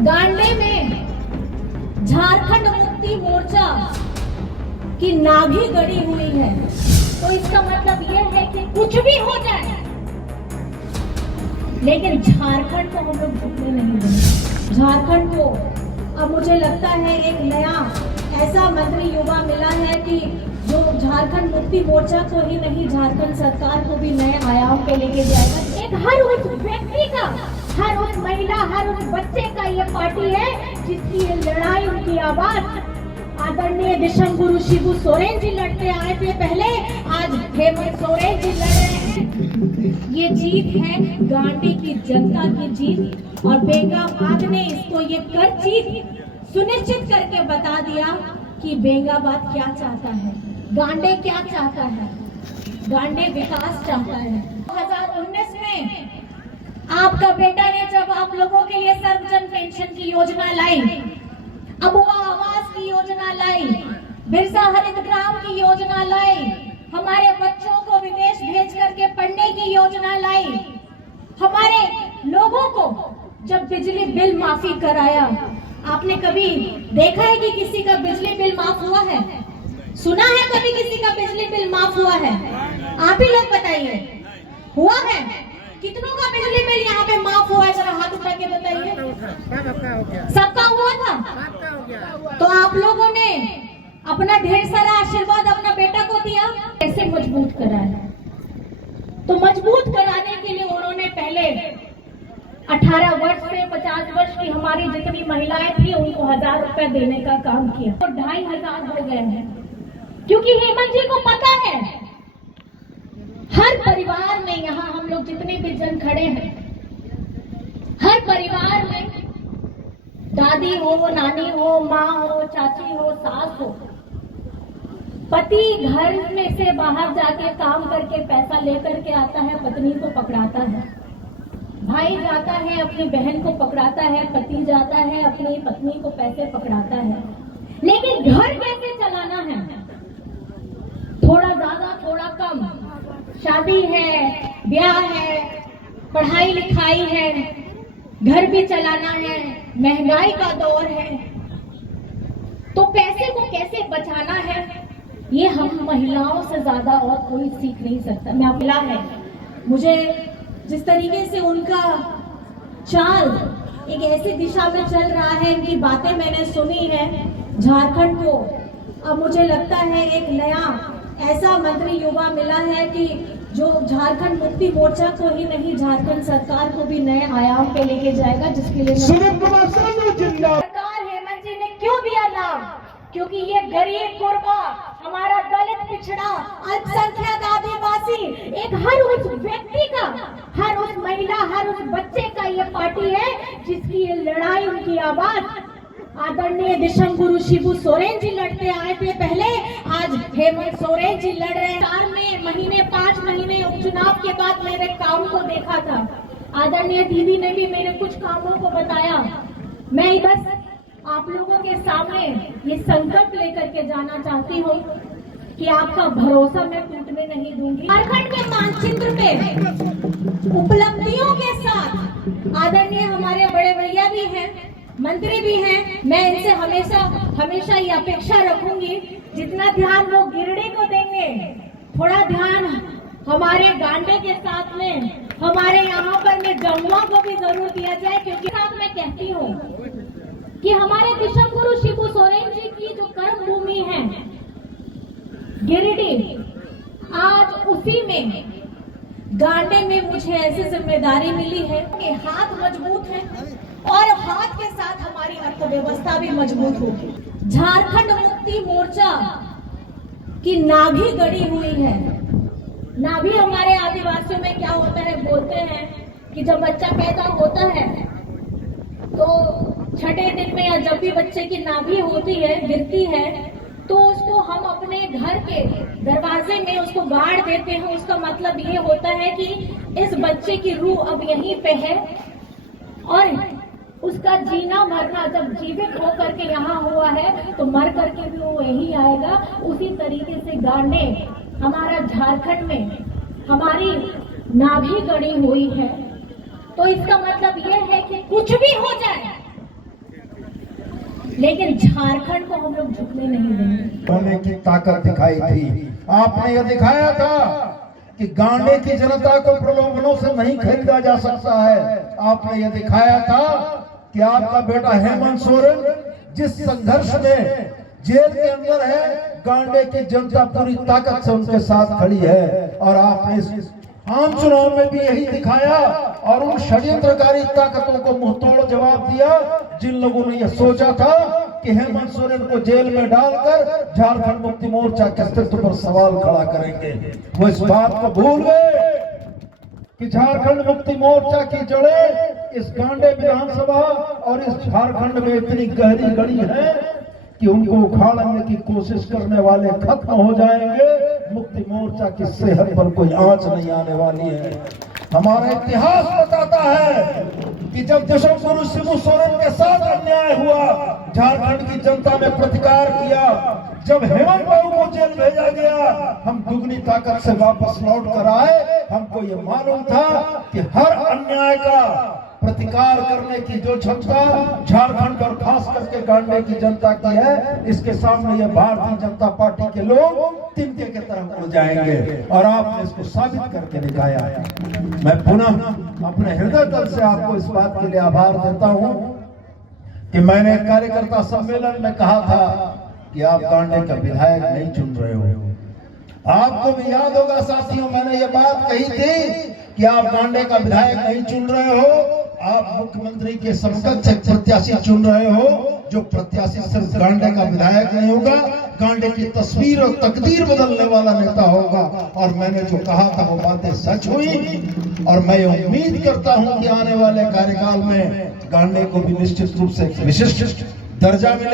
गांडे में झारखंड मुक्ति मोर्चा की नाभि गड़ी हुई है, तो इसका मतलब यह है कि कुछ भी हो जाए लेकिन झारखंड को हम लोग झुकने नहीं देंगे। झारखंड को अब मुझे लगता है एक नया ऐसा मंत्री युवा मिला है कि जो झारखंड मुक्ति मोर्चा को ही नहीं झारखंड सरकार को भी नए आयाम पे लेके जाएगा। एक हर उस व्यक्ति का, हर उस महिला, हर उस बच्चे का ये पार्टी है जिसकी ये लड़ाई, उनकी आवाज आदरणीय दिशम गुरु शिबू सोरेन जी लड़ते आए थे पहले, आज हेमंत सोरेन जी लड़ रहे हैं। ये जीत है गांडी की जनता की जीत, और बेंगाबाद ने इसको ये कर जीत सुनिश्चित करके बता दिया कि बेंगाबाद क्या चाहता है, गांडे क्या चाहता है। गांडे विकास चाहता है। 2019 में आपका बेटा ने जब आप लोगों के लिए सर्वजन पेंशन की योजना लाई, अबुआ आवास की योजना लाई, बिरसा हरित ग्राम की योजना लाई, हमारे बच्चों को विदेश भेज करके पढ़ने की योजना लाई, हमारे लोगों को जब बिजली बिल माफी कराया। आपने कभी देखा है कि किसी का बिजली बिल माफ हुआ है? सुना है कभी किसी का बिजली बिल माफ हुआ है? आप ही लोग बताइए, हुआ है? कितनों का बिजली बिल यहाँ पे माफ हुआ है? जरा हाथ उठा के बताइए। सबका हुआ था? तो आप लोगों ने अपना ढेर सारा आशीर्वाद अपना बेटा को दिया, कैसे मजबूत कराया? तो मजबूत कराने के लिए उन्होंने पहले 18 वर्ष से 50 वर्ष की हमारी जितनी महिलाएं थी उनको 1000 रुपए देने का काम किया, तो 2500 हो गए हैं। क्योंकि हेमंत जी को पता है हर परिवार में, यहाँ हम लोग जितने भी जन खड़े हैं, हर परिवार में दादी हो, नानी हो, माँ हो, चाची हो, सास हो, पति घर में से बाहर जाके काम करके पैसा लेकर के आता है, पत्नी को पकड़ाता है, भाई जाता है अपनी बहन को पकड़ाता है, पति जाता है अपनी पत्नी को पैसे पकड़ाता है। लेकिन घर कैसे चलाना है? थोड़ा ज्यादा, थोड़ा कम, शादी है, ब्याह है, पढ़ाई लिखाई है, घर भी चलाना है, महंगाई का दौर है, तो पैसे को कैसे बचाना है ये हम महिलाओं से ज्यादा और कोई सीख नहीं सकता। मैं मिला है मुझे जिस तरीके से उनका चाल एक ऐसी दिशा में चल रहा है, इनकी बातें मैंने सुनी है, झारखंड को अब मुझे लगता है एक नया ऐसा मंत्री युवा मिला है कि जो झारखंड मुक्ति मोर्चा को ही नहीं झारखंड सरकार को भी नए आयाम पे लेके जाएगा, जिसके लिए सरकार हेमंत जी ने क्यों दिया नाम? क्योंकि ये गरीब गुरबा, हमारा दलित, पिछड़ा, अल्पसंख्यक, आदिवासी, एक हर उस व्यक्ति का, हर उस महिला, हर उस बच्चे का ये पार्टी है जिसकी ये लड़ाई, उनकी आवाज आदरणीय दिशम गुरु शिबू सोरेन जी लड़ते आए थे पहले, आज हेमंत सोरेन जी लड़ रहे हैं। 5 महीने उपचुनाव के बाद मेरे काम को देखा था, आदरणीय दीदी ने भी मेरे कुछ कामों को बताया। मैं बस आप लोगों के सामने ये संकल्प लेकर के जाना चाहती हूँ कि आपका भरोसा मैं टूटने नहीं दूंगी। झारखंड के मानचित्र पे उपलब्धियों के साथ आदरणीय हमारे बड़े भैया भी हैं, मंत्री भी हैं, मैं इनसे हमेशा ये अपेक्षा रखूंगी जितना ध्यान वो गिरडी को देंगे, थोड़ा ध्यान हमारे गांडे के साथ में, हमारे यहाँ पर में जमुआ को भी जरूर दिया जाए। क्योंकि साथ मैं कहती हूँ कि हमारे दिशम गुरु शिबू सोरेन जी की जो कर्म भूमि है गिरिडीह, आज उसी में गांडे में मुझे ऐसी जिम्मेदारी मिली है कि हाथ मजबूत है और हाथ के साथ हमारी अर्थव्यवस्था भी मजबूत होगी। झारखंड मुक्ति मोर्चा की नाभि गड़ी हुई है। नाभि हमारे आदिवासियों में क्या होता है, बोलते हैं कि जब बच्चा पैदा होता है तो छठे दिन में या जब भी बच्चे की नाभि होती है, गिरती है, तो उसको हम अपने घर के दरवाजे में उसको गाड़ देते हैं। उसका मतलब ये होता है कि इस बच्चे की रूह अब यहीं पे है और उसका जीना मरना जब जीवित होकर के यहाँ हुआ है तो मर करके भी वो यही आएगा। उसी तरीके से गांडे हमारा झारखंड में हमारी नाभि गड़ी हुई है, तो इसका मतलब ये है कि कुछ भी हो जाए लेकिन झारखंड को हम लोग झुकने नहीं देंगे। होने की ताकत दिखाई थी। आपने यह दिखाया था कि गांडे की जनता को प्रलोभनों से नहीं खरीदा जा सकता है। आपने यह दिखाया था कि आपका बेटा हेमंत सोरेन जिस संघर्ष में जेल के अंदर है, गांडे की जनता पूरी ताकत से उनके साथ खड़ी है। और आपने इस आम चुनाव में भी यही दिखाया और उन षड्यंत्रकारी ताकतों को मुंहतोड़ जवाब दिया जिन लोगों ने यह सोचा था कि हेमंत सोरेन को जेल में डालकर झारखंड मुक्ति मोर्चा के अस्तित्व पर सवाल खड़ा करेंगे। वो इस बात को भूल गए कि झारखंड मुक्ति मोर्चा की जड़ें इस गांडे विधानसभा और इस झारखंड में इतनी गहरी गड़ी है कि उनको उखाड़ने की कोशिश करने वाले खत्म हो जाएंगे। मुक्ति मोर्चा की सेहत पर कोई आंच नहीं आने वाली है। हमारा इतिहास बताता है कि जब दशमगुरु शिबू सोरेन के साथ अन्याय हुआ, झारखंड की जनता ने प्रतिकार किया। जब हेमंत बाबू को जेल भेजा गया, हम दुगनी ताकत से वापस लौट कर आए। हमको ये मालूम था कि हर अन्याय का प्रतिकार करने की जो क्षमता झारखंड और खास करके गांडे की जनता की है, इसके सामने ये भारतीय जनता पार्टी के लोग तिनके की तरफ उड़ जाएंगे। और आपने इसको साबित करके दिखाया है। मैं पुनः अपने हृदय तल से आपको इस बात के लिए आभार देता हूं कि मैंने कार्यकर्ता सम्मेलन में कहा था कि आप गांडे का विधायक नहीं चुन रहे हो। आपको भी याद होगा साथियों, मैंने ये बात कही थी कि आप गांडे का विधायक नहीं चुन रहे हो, आप मुख्यमंत्री के समकक्ष एक प्रत्याशी चुन रहे हो, जो प्रत्याशी सिर्फ गांडे का विधायक नहीं होगा, गांडे की तस्वीर और तकदीर बदलने वाला नेता होगा। और मैंने जो कहा था वो बातें सच हुई और मैं उम्मीद करता हूं कि आने वाले कार्यकाल में गांडे को भी निश्चित रूप से विशिष्ट दर्जा मिले।